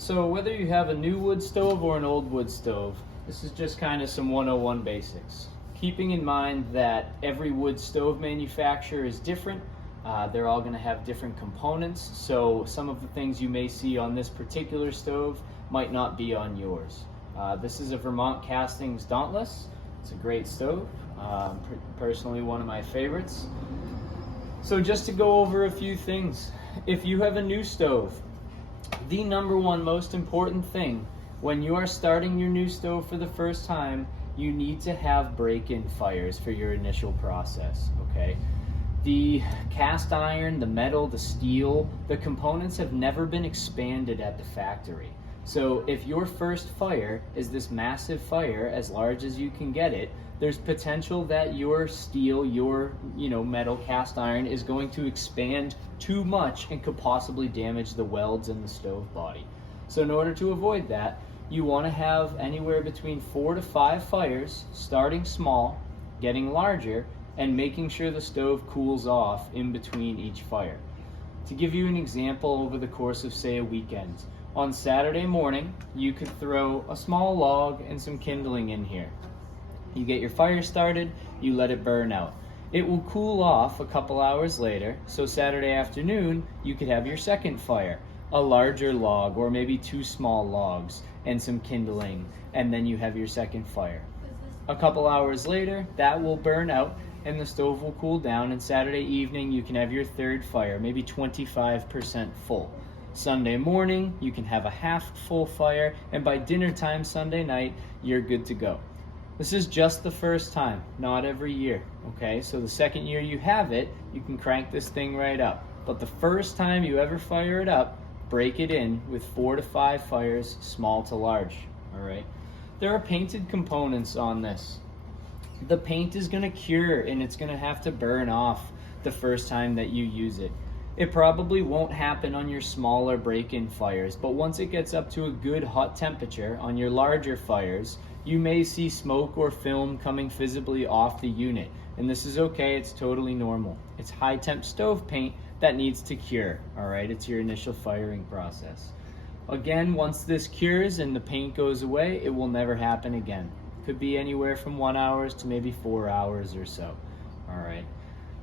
So whether you have a new wood stove or an old wood stove, this is just kind of some 101 basics. Keeping in mind that every wood stove manufacturer is different. They're all going to have different components, so some of the things you may see on this particular stove might not be on yours. This is a Vermont Castings Dauntless. It's a great stove, personally one of my favorites. So just to go over a few things, if you have a new stove, the number one most important thing when you are starting your new stove for the first time, you need to have break-in fires for your initial process, okay? The cast iron, the metal, the steel, the components have never been expanded at the factory. So if your first fire is this massive fire, as large as you can get it, there's potential that your steel, your metal cast iron is going to expand too much and could possibly damage the welds in the stove body. So in order to avoid that, you want to have anywhere between 4 to 5 fires, starting small, getting larger, and making sure the stove cools off in between each fire. To give you an example, over the course of say a weekend, on Saturday morning, you could throw a small log and some kindling in here. You get your fire started, you let it burn out. It will cool off a couple hours later, so Saturday afternoon, you could have your second fire, a larger log or maybe 2 small logs and some kindling, and then you have your second fire. A couple hours later, that will burn out and the stove will cool down, and Saturday evening you can have your third fire, maybe 25% full. Sunday morning, you can have a half full fire, and by dinner time Sunday night, you're good to go. This is just the first time, not every year, okay? So the second year you have it, you can crank this thing right up. But the first time you ever fire it up, break it in with 4 to 5 fires, small to large, all right? There are painted components on this. The paint is gonna cure and it's gonna have to burn off the first time that you use it. It probably won't happen on your smaller break-in fires, but once it gets up to a good hot temperature on your larger fires, you may see smoke or film coming visibly off the unit, and this is okay, it's totally normal. It's high temp stove paint that needs to cure, all right? It's your initial firing process. Again, once this cures and the paint goes away, it will never happen again. Could be anywhere from 1 hour to maybe 4 hours or so, all right?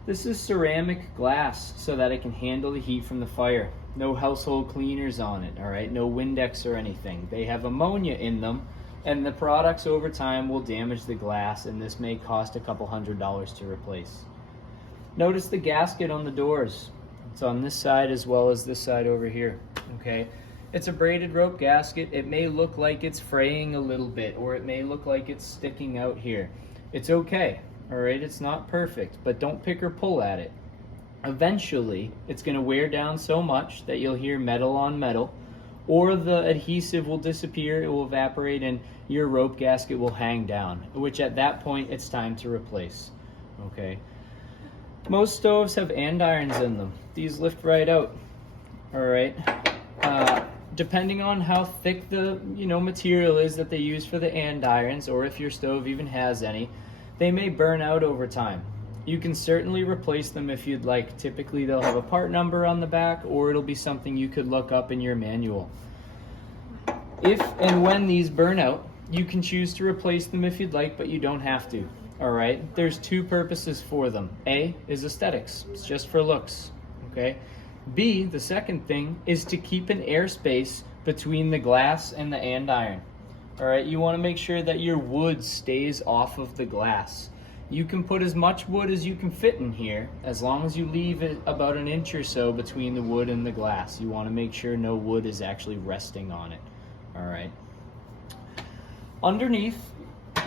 This is ceramic glass so that it can handle the heat from the fire. No household cleaners on it, all right? No Windex or anything. They have ammonia in them, and the products over time will damage the glass, and this may cost a couple $100s to replace. Notice the gasket on the doors. It's on this side as well as this side over here, okay? It's a braided rope gasket. It may look like it's fraying a little bit, or it may look like it's sticking out here. It's okay, all right? It's not perfect, but don't pick or pull at it. Eventually, it's gonna wear down so much that you'll hear metal on metal, or the adhesive will disappear, it will evaporate, and your rope gasket will hang down, which at that point, it's time to replace, okay? Most stoves have andirons in them. These lift right out, all right? Depending on how thick the material is that they use for the andirons, or if your stove even has any, they may burn out over time. You can certainly replace them if you'd like. Typically they'll have a part number on the back, or it'll be something you could look up in your manual. If and when these burn out, you can choose to replace them if you'd like, but you don't have to, all right? There's 2 purposes for them. A is aesthetics, it's just for looks, okay? B, the second thing, is to keep an airspace between the glass and the andiron. All right, you want to make sure that your wood stays off of the glass. You can put as much wood as you can fit in here, as long as you leave it about 1 inch or so between the wood and the glass. You want to make sure no wood is actually resting on it. All right. Underneath,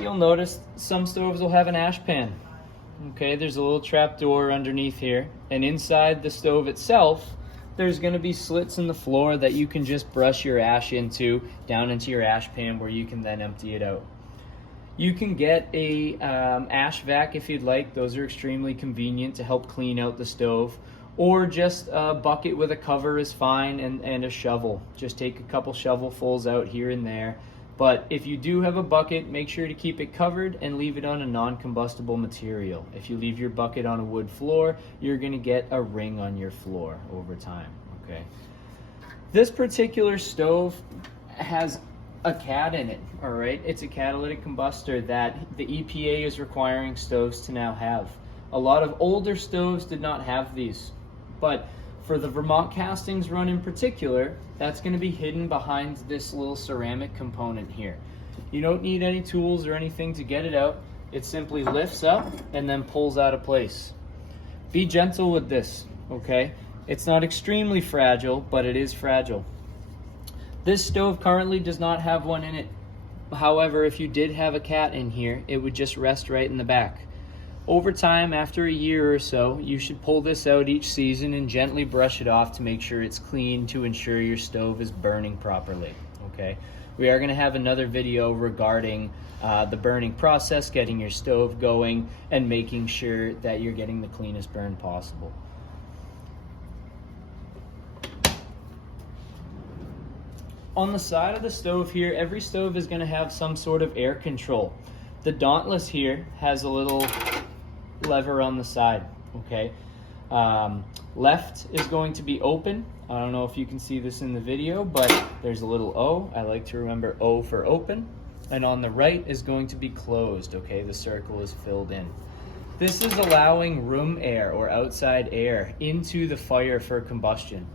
you'll notice some stoves will have an ash pan. Okay, there's a little trap door underneath here, and inside the stove itself, there's going to be slits in the floor that you can just brush your ash into, down into your ash pan, where you can then empty it out. You can get a ash vac if you'd like. Those are extremely convenient to help clean out the stove, or just a bucket with a cover is fine, and a shovel. Just take a couple shovelfuls out here and there. But if you do have a bucket, make sure to keep it covered and leave it on a non-combustible material. If you leave your bucket on a wood floor, you're going to get a ring on your floor over time, okay? This particular stove has a cat in it, all right? It's a catalytic combustor that the EPA is requiring stoves to now have. A lot of older stoves did not have these, but for the Vermont castings run in particular, that's going to be hidden behind this little ceramic component here. You don't need any tools or anything to get it out. It simply lifts up and then pulls out of place. Be gentle with this, okay? It's not extremely fragile, but it is fragile. This stove currently does not have one in it. However, if you did have a cat in here, it would just rest right in the back. Over time, after a year or so, you should pull this out each season and gently brush it off to make sure it's clean, to ensure your stove is burning properly, okay? We are going to have another video regarding the burning process, getting your stove going, and making sure that you're getting the cleanest burn possible. On the side of the stove here, every stove is going to have some sort of air control. The Dauntless here has a little lever on the side, okay? Left is going to be open. I don't know if you can see this in the video, but there's a little O. I like to remember O for open. And on the right is going to be closed, okay? The circle is filled in. This is allowing room air or outside air into the fire for combustion.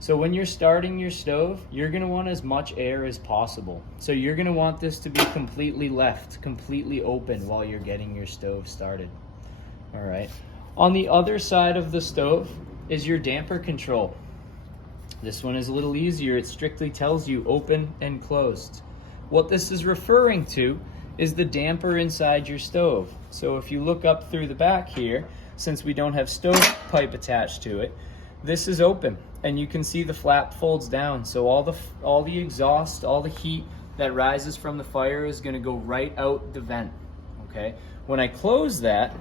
So when you're starting your stove, you're going to want as much air as possible. So you're going to want this to be completely left, completely open while you're getting your stove started. All right. On the other side of the stove is your damper control. This one is a little easier. It strictly tells you open and closed. What this is referring to is the damper inside your stove. So if you look up through the back here, since we don't have stovepipe attached to it, this is open and you can see the flap folds down. So all the exhaust, all the heat that rises from the fire is going to go right out the vent, okay? When I close that,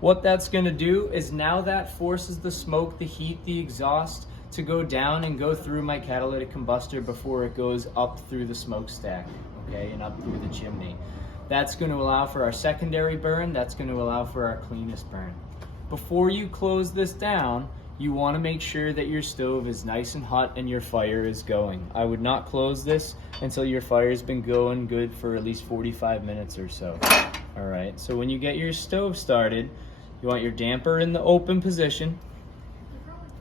what that's going to do is now that forces the smoke, the heat, the exhaust to go down and go through my catalytic combustor before it goes up through the smokestack, okay, and up through the chimney. That's going to allow for our secondary burn. That's going to allow for our cleanest burn. Before you close this down, you want to make sure that your stove is nice and hot and your fire is going. I would not close this until your fire's been going good for at least 45 minutes or so. All right, so when you get your stove started, you want your damper in the open position.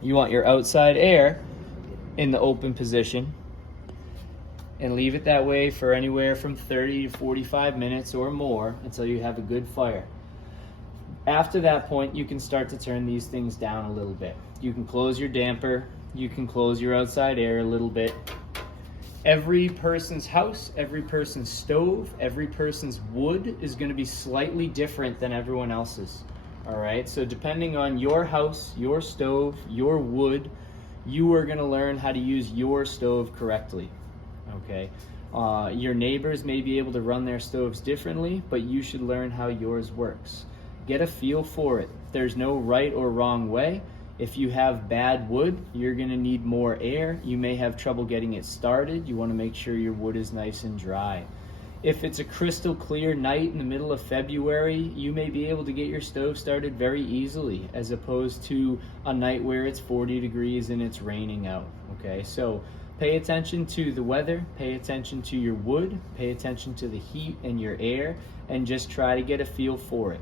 You want your outside air in the open position, and leave it that way for anywhere from 30 to 45 minutes or more until you have a good fire. After that point, you can start to turn these things down a little bit. You can close your damper, you can close your outside air a little bit. Every person's house, every person's stove, every person's wood is going to be slightly different than everyone else's. All right, so depending on your house, your stove, your wood, you are going to learn how to use your stove correctly, okay? Your neighbors may be able to run their stoves differently, but you should learn how yours works. Get a feel for it. There's no right or wrong way. If you have bad wood, you're going to need more air. You may have trouble getting it started. You want to make sure your wood is nice and dry. If it's a crystal clear night in the middle of February, you may be able to get your stove started very easily, as opposed to a night where it's 40 degrees and it's raining out, okay? So pay attention to the weather, pay attention to your wood, pay attention to the heat and your air, and just try to get a feel for it.